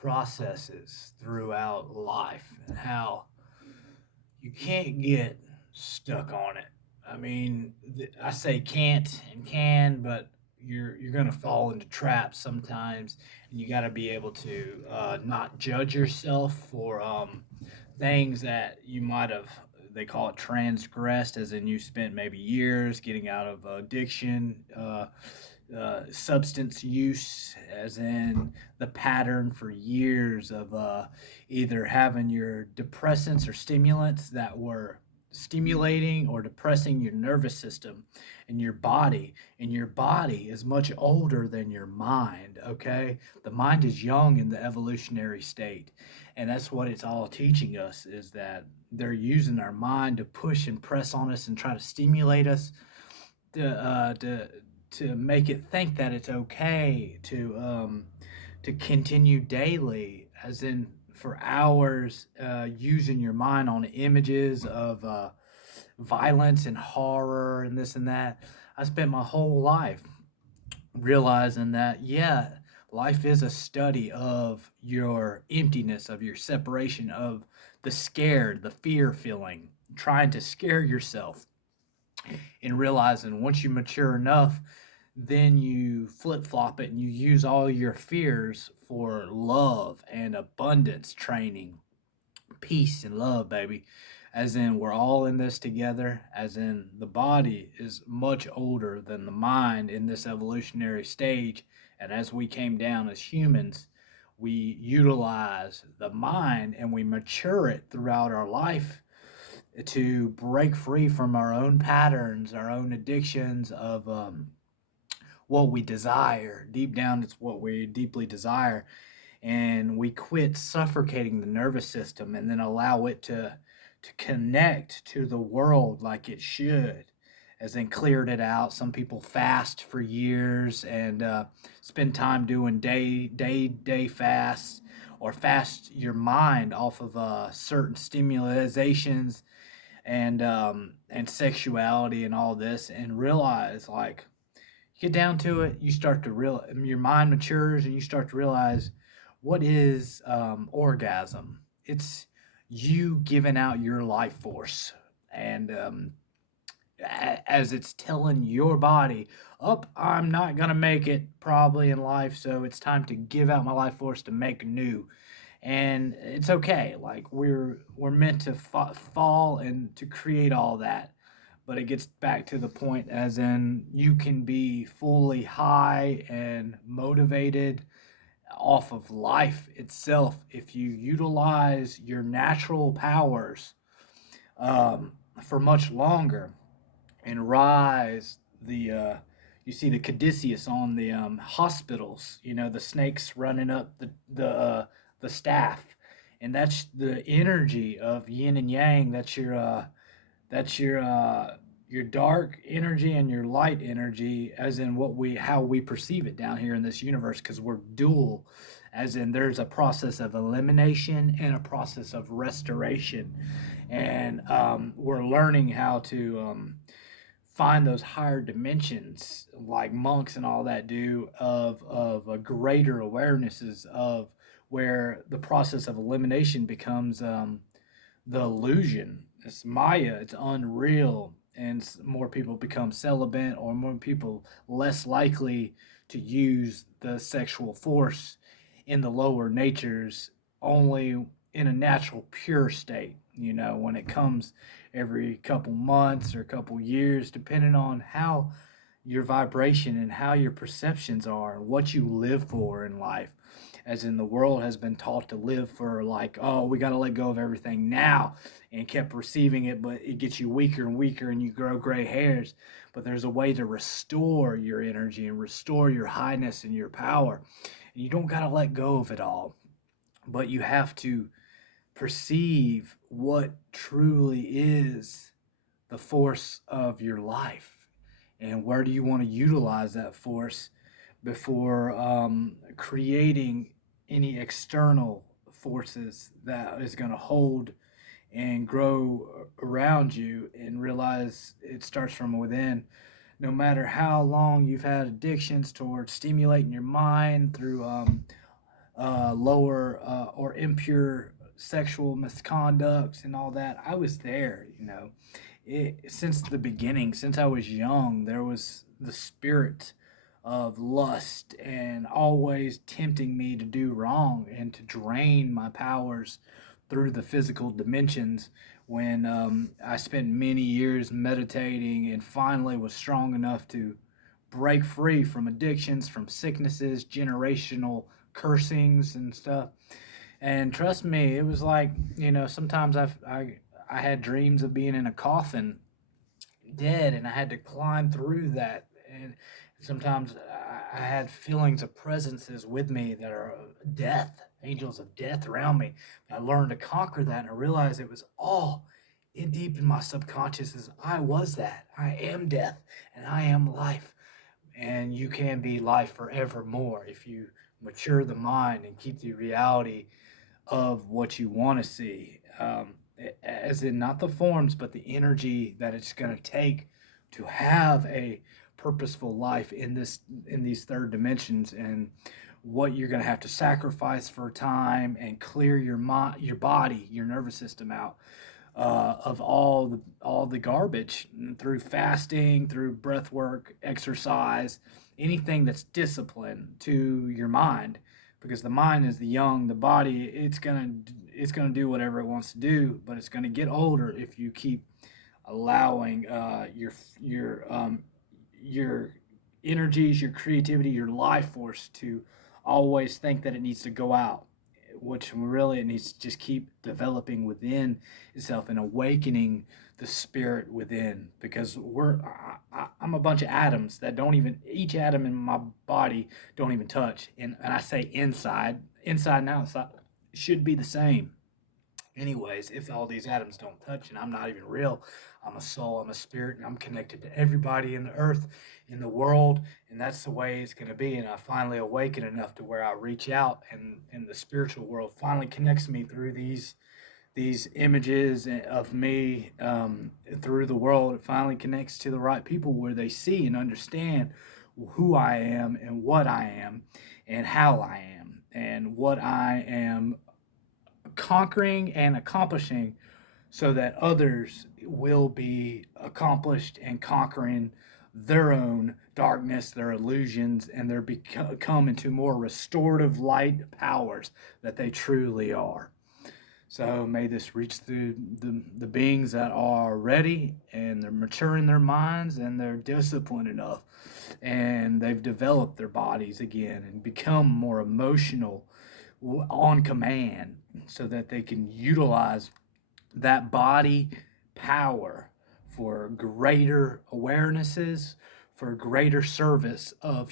processes throughout life and how you can't get stuck on it. I mean, I say can't and can, but you're gonna fall into traps sometimes, and you got to be able to not judge yourself for things that you might have. They call it transgressed, as in you spent maybe years getting out of addiction. Substance use, as in the pattern for years of either having your depressants or stimulants that were stimulating or depressing your nervous system and your body. And your body is much older than your mind, okay? The mind is young in the evolutionary state. And that's what it's all teaching us is that they're using our mind to push and press on us and try to stimulate us to make it think that it's okay to continue daily, as in for hours, using your mind on images of violence and horror and this and that. I spent my whole life realizing that, yeah, life is a study of your emptiness, of your separation, of the scared, the fear feeling, trying to scare yourself, and realizing once you mature enough, then you flip flop it and you use all your fears for love and abundance training, peace and love, baby. As in, we're all in this together, as in, the body is much older than the mind in this evolutionary stage. And as we came down as humans, we utilize the mind and we mature it throughout our life to break free from our own patterns, our own addictions of what we desire. Deep down, it's what we deeply desire. And we quit suffocating the nervous system and then allow it to connect to the world like it should, as in cleared it out. Some people fast for years and spend time doing day fasts, or fast your mind off of certain stimulations and sexuality and all this, and realize, like, you get down to it, you start to real your mind matures and you start to realize what is orgasm. It's you giving out your life force, and as it's telling your body, up, I'm not gonna make it probably in life, so it's time to give out my life force to make new. And it's okay, like we're meant to fall and to create all that. But it gets back to the point, as in, you can be fully high and motivated off of life itself if you utilize your natural powers for much longer and rise the you see the caduceus on the hospitals, the snakes running up the staff, and that's the energy of yin and yang. That's your dark energy and your light energy, as in how we perceive it down here in this universe, because we're dual, as in there's a process of elimination and a process of restoration. And we're learning how to find those higher dimensions, like monks and all that do, of a greater awarenesses of where the process of elimination becomes the illusion. It's Maya. It's unreal, and more people become celibate, or more people less likely to use the sexual force in the lower natures, only in a natural pure state. When it comes every couple months or couple years, depending on how your vibration and how your perceptions are, what you live for in life. As in, the world has been taught to live for, like, oh, we got to let go of everything now, and kept receiving it, but it gets you weaker and weaker and you grow gray hairs. But there's a way to restore your energy and restore your highness and your power. And you don't got to let go of it all, but you have to perceive what truly is the force of your life, and where do you want to utilize that force before creating any external forces that is going to hold and grow around you, and realize it starts from within. No matter how long you've had addictions towards stimulating your mind through lower or impure sexual misconducts and all that. I was there, since the beginning, since I was young. There was the spirit of lust and always tempting me to do wrong and to drain my powers through the physical dimensions. When I spent many years meditating and finally was strong enough to break free from addictions, from sicknesses, generational cursings and stuff. And trust me, it was like, sometimes I had dreams of being in a coffin, dead, and I had to climb through that. And sometimes I had feelings of presences with me that are death, angels of death around me. I learned to conquer that, and I realized it was all in deep in my subconscious. Is I was that. I am death, and I am life, and you can be life forevermore if you mature the mind and keep the reality of what you want to see, as in not the forms, but the energy that it's going to take to have a purposeful life in these third dimensions, and what you're going to have to sacrifice for time and clear your mind, your body, your nervous system out of all the garbage through fasting, through breath work, exercise, anything that's discipline to your mind, because the mind is the young, the body it's gonna do whatever it wants to do, but it's gonna get older if you keep allowing your energies, your creativity, your life force to always think that it needs to go out, which really it needs to just keep developing within itself and awakening the spirit within. Because I'm a bunch of atoms that don't even, each atom in my body don't even touch, and I say inside and outside should be the same anyways. If all these atoms don't touch and I'm not even real, I'm a soul, I'm a spirit, and I'm connected to everybody in the earth, in the world, and that's the way it's going to be. And I finally awaken enough to where I reach out, and the spiritual world finally connects me through these images of me, through the world. It finally connects to the right people where they see and understand who I am and what I am and how I am and what I am conquering and accomplishing, so that others will be accomplished and conquering their own darkness, their illusions, and their become into more restorative light powers that they truly are. So may this reach the beings that are ready and they're mature in their minds and they're disciplined enough and they've developed their bodies again and become more emotional on command, so that they can utilize that body power for greater awarenesses, for greater service of